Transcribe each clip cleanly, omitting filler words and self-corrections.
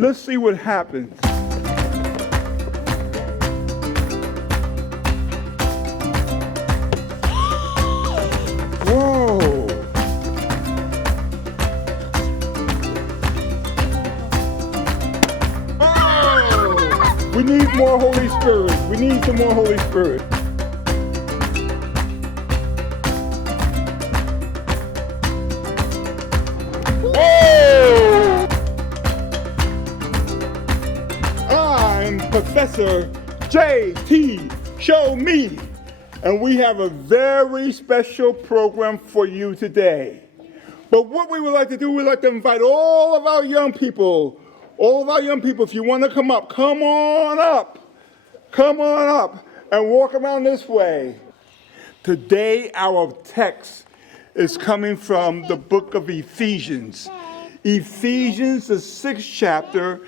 Let's see what happens. Whoa. Oh. We need more Holy Spirit. We need some more Holy Spirit. Professor jtShow-Me, and we have a very special program for you today. But what we would like to do, we'd like to invite all of our young people, if you want to come on up and walk around this way. Today our text is coming from the book of Ephesians. Ephesians, the 6th chapter,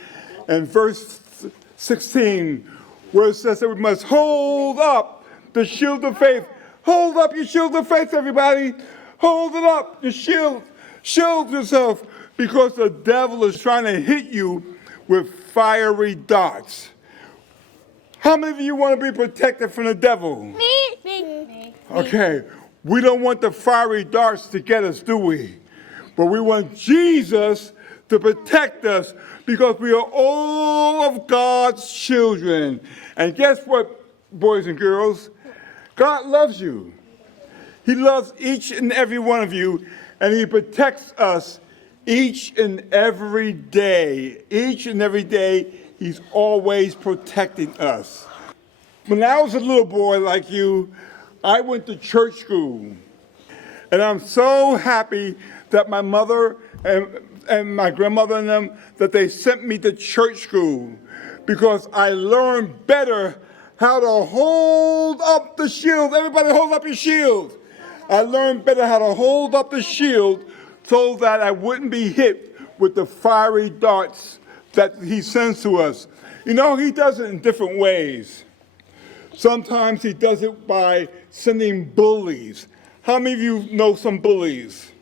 and verse 16, where it says that we must hold up the shield of faith. Hold up your shield of faith, everybody. Hold it up, your shield. Shield yourself, because the devil is trying to hit you with fiery darts. How many of you want to be protected from the devil? Me. Okay, we don't want the fiery darts to get us, do we? But we want Jesus to protect us, because we are all of God's children. And guess what, boys and girls? God loves you. He loves each and every one of you, and he protects us each and every day. Each and every day, he's always protecting us. When I was a little boy like you, I went to church school. And I'm so happy that my mother and my grandmother and them, that they sent me to church school, because I learned better how to hold up the shield. Everybody hold up your shield. I learned better how to hold up the shield so that I wouldn't be hit with the fiery darts that he sends to us. You know, he does it in different ways. Sometimes he does it by sending bullies. How many of you know some bullies?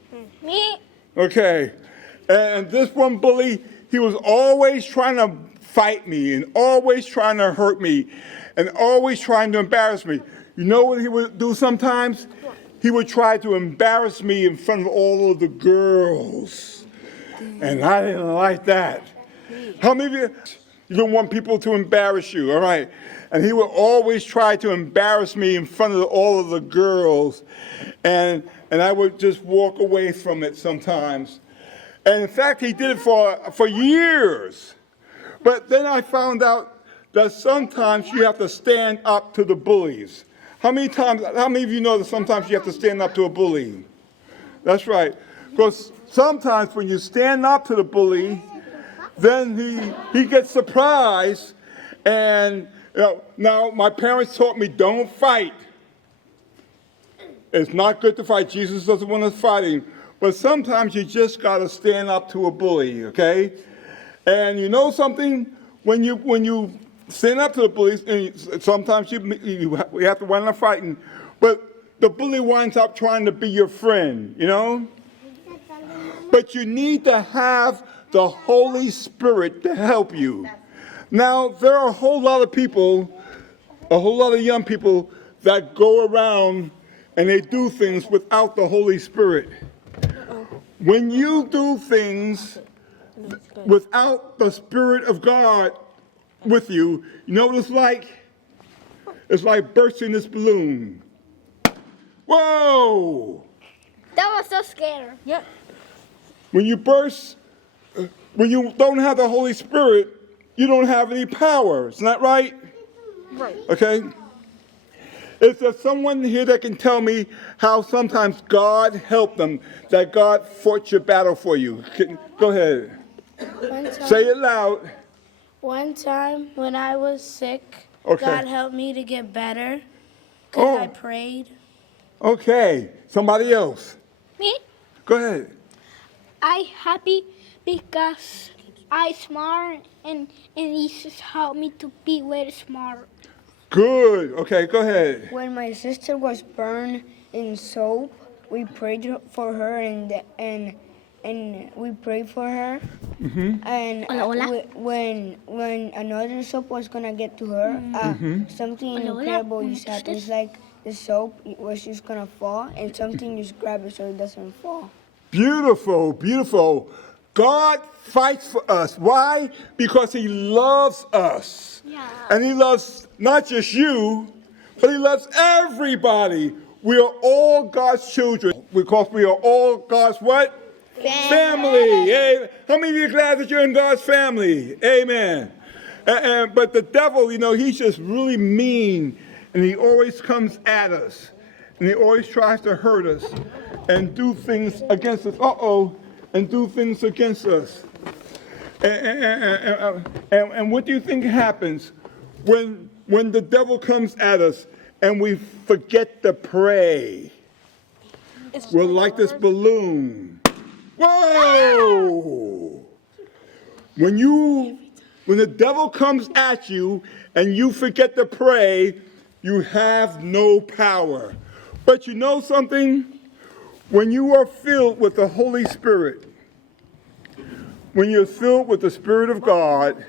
Me. Okay. And this one bully, he was always trying to fight me and always trying to hurt me and always trying to embarrass me. You know what he would do sometimes? He would try to embarrass me in front of all of the girls. And I didn't like that. How many of you don't want people to embarrass you, all right? And he would always try to embarrass me in front of all of the girls. And I would just walk away from it sometimes. And in fact, he did it for years. But then I found out that sometimes you have to stand up to the bullies. How many of you know that sometimes you have to stand up to a bully? That's right. Because sometimes when you stand up to the bully, then he gets surprised. And now my parents taught me, don't fight. It's not good to fight. Jesus doesn't want us fighting. But sometimes you just got to stand up to a bully, okay? And you know something? When you stand up to the bullies, and sometimes you have to wind up fighting, but the bully winds up trying to be your friend, you know? But you need to have the Holy Spirit to help you. Now, there are a whole lot of young people that go around and they do things without the Holy Spirit. When you do things without the Spirit of God with you, you know what it's like? It's like bursting this balloon. Whoa! That was so scary. Yep. When you don't have the Holy Spirit, you don't have any power. Isn't that right? Right. Okay? Is there someone here that can tell me how sometimes God helped them, that God fought your battle for you? Go ahead. Say it loud. One time when I was sick, Okay. God helped me to get better because I prayed. Okay. Somebody else. Me. Go ahead. I happy because I smart and Jesus helped me to be very smart. Good. Okay, go ahead. When my sister was burned in soap, we prayed for her and and we prayed for her. Mm-hmm. And Hola, hola. when another soap was gonna get to her, something Hola, hola. incredible just happened. It's like the soap was just gonna fall, and something just grabbed it so it doesn't fall. Beautiful, beautiful. God fights for us. Why? Because he loves us. Yeah. And he loves not just you, but he loves everybody. We are all God's children because we are all God's what? Family. Hey, how many of you are glad that you're in God's family? Amen. But the devil, he's just really mean, and he always comes at us, and he always tries to hurt us and do things against us. And do things against us. And what do you think happens when the devil comes at us and we forget to pray? We're like this balloon. Whoa! When the devil comes at you and you forget to pray, you have no power. But you know something? When you are filled with the Holy Spirit, when you're filled with the Spirit of God,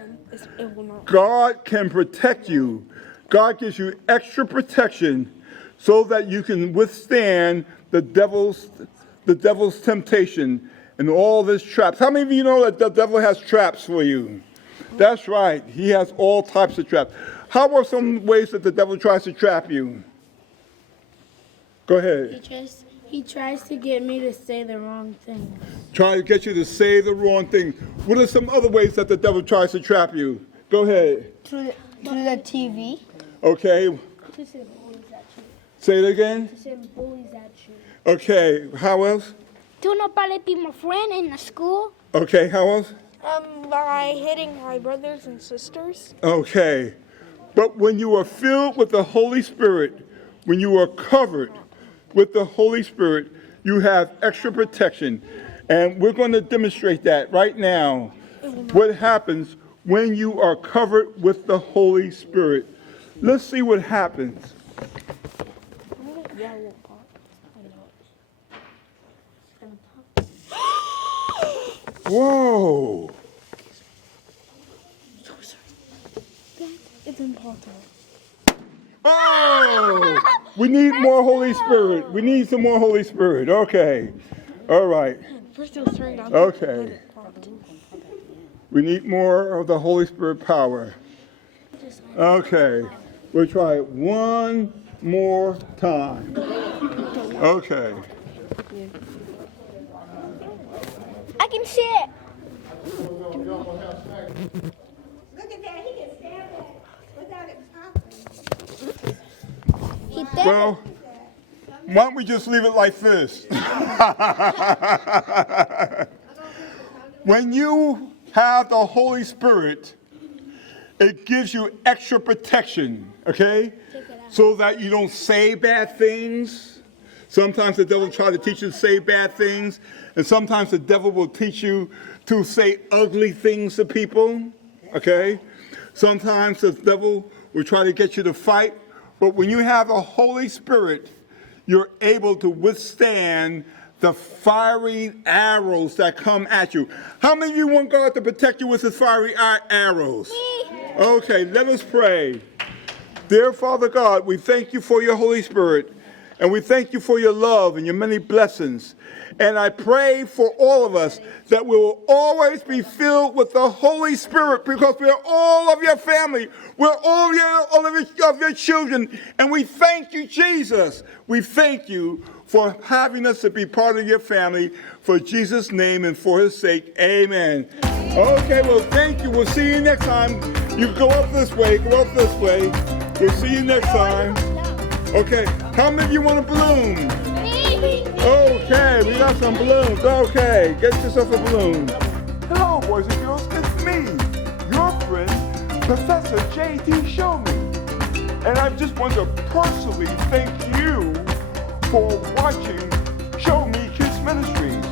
God can protect you. God gives you extra protection so that you can withstand the devil's temptation and all his traps. How many of you know that the devil has traps for you? That's right. He has all types of traps. How are some ways that the devil tries to trap you? Go ahead. He tries to get me to say the wrong thing. Try to get you to say the wrong thing. What are some other ways that the devil tries to trap you? Go ahead. Through the TV. Okay. To say bullies at you. Say it again. To say bullies at you. Okay. How else? Do not be my friend in the school. Okay. How else? By hitting my brothers and sisters. Okay. But when you are filled with the Holy Spirit, when you are covered with the Holy Spirit, you have extra protection. And we're going to demonstrate that right now. What happens when you are covered with the Holy Spirit? Let's see what happens. Whoa. It's important. Oh! We need more Holy Spirit. We need some more Holy Spirit. Okay. All right. Okay. We need more of the Holy Spirit power. Okay. We'll try it one more time. Okay. I can see it. Look at that, he can stand that without it popping. He did. Well, why don't we just leave it like this? When you have the Holy Spirit, it gives you extra protection, okay? So that you don't say bad things. Sometimes the devil will try to teach you to say bad things, and sometimes the devil will teach you to say ugly things to people, okay? Sometimes the devil will try to get you to fight, but when you have the Holy Spirit, you're able to withstand the fiery arrows that come at you. How many of you want God to protect you with his fiery arrows? Okay, let us pray. Dear Father God, we thank you for your Holy Spirit, and we thank you for your love and your many blessings. And I pray for all of us that we will always be filled with the Holy Spirit, because we are all of your family. We're all of your children. And we thank you, Jesus. We thank you for having us to be part of your family. For Jesus' name and for his sake, amen. Okay, well, thank you. We'll see you next time. You can go up this way, go up this way. We'll see you next time. Okay, how many of you want a balloon? Okay, we got some balloons. Okay, get yourself a balloon. Hello, boys and girls, it's me, your friend, Professor jtShow-Me. And I just want to personally thank you for watching Show Me Kids Ministries.